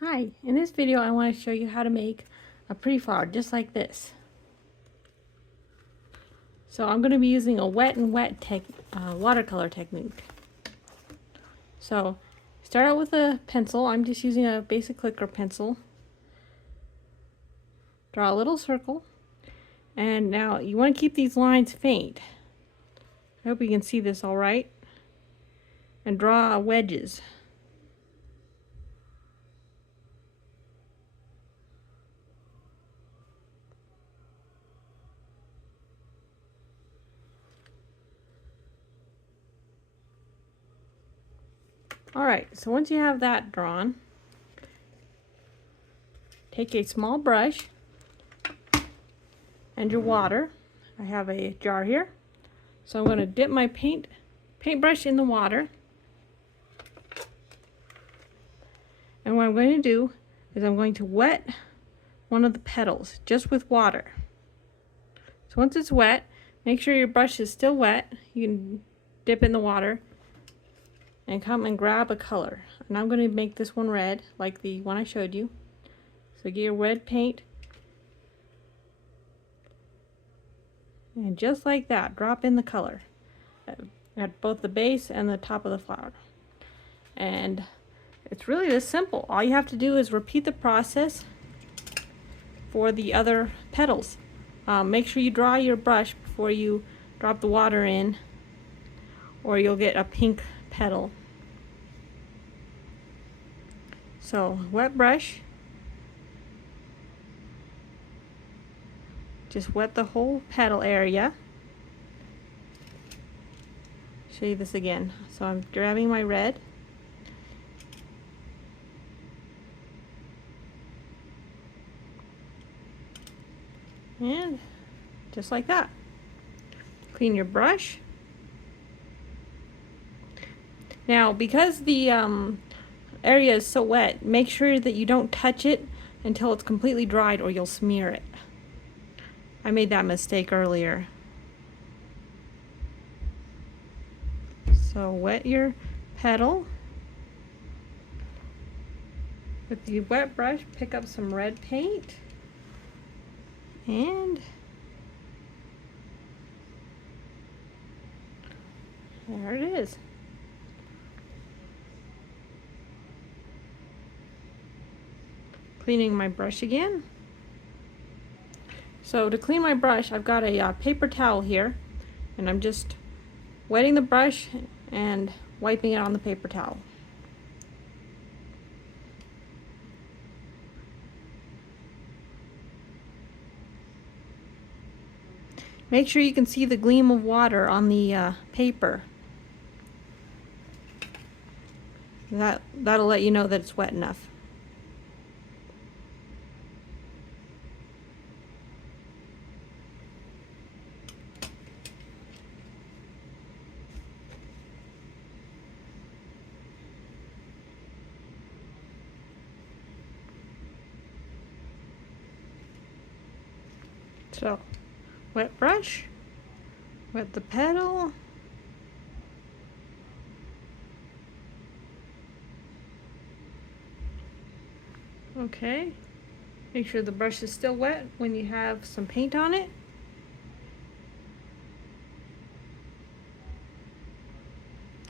Hi, in this video I want to show you how to make a pretty flower just like this. So I'm going to be using a wet and wet watercolor technique. So start out with a pencil. I'm just using a basic clicker pencil. Draw a little circle, and now you want to keep these lines faint. I hope you can see this all right. And draw wedges. Alright, so once you have that drawn, take a small brush and your water. I have a jar here. So I'm going to dip my paintbrush in the water. And what I'm going to do is I'm going to wet one of the petals just with water. So once it's wet, make sure your brush is still wet. You can dip in the water and come and grab a color. And I'm going to make this one red like the one I showed you. So get your red paint. And just like that, drop in the color at both the base and the top of the flower. And it's really this simple. All you have to do is repeat the process for the other petals. Make sure you dry your brush before you drop the water in, or you'll get a pink petal. So wet brush. Just wet the whole petal area. Show you this again. So I'm grabbing my red. And just like that. Clean your brush. Now, because the area is so wet, make sure that you don't touch it until it's completely dried or you'll smear it. I made that mistake earlier. So wet your petal. With the wet brush, pick up some red paint. And there it is. Cleaning my brush again. So to clean my brush, I've got a paper towel here, and I'm just wetting the brush and wiping it on the paper towel. Make sure you can see the gleam of water on the paper. That'll let you know that it's wet enough. So, wet brush, wet the petal, okay, make sure the brush is still wet when you have some paint on it.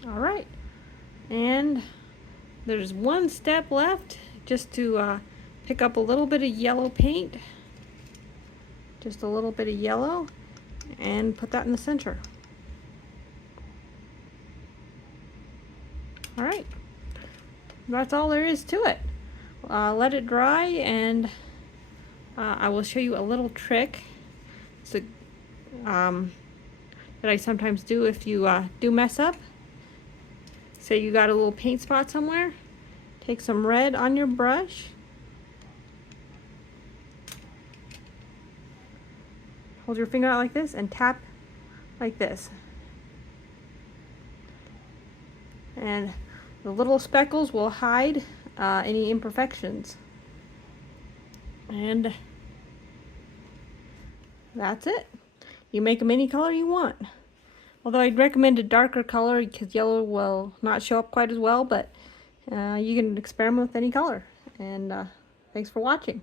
Alright, and there's one step left, just to pick up a little bit of yellow paint. Just a little bit of yellow, and put that in the center. Alright, that's all there is to it. Let it dry, and I will show you a little trick that I sometimes do if you do mess up. Say you got a little paint spot somewhere, take some red on your brush. Hold your finger out like this and tap like this. And the little speckles will hide any imperfections. And that's it. You make them any color you want. Although I'd recommend a darker color because yellow will not show up quite as well, but you can experiment with any color. And thanks for watching.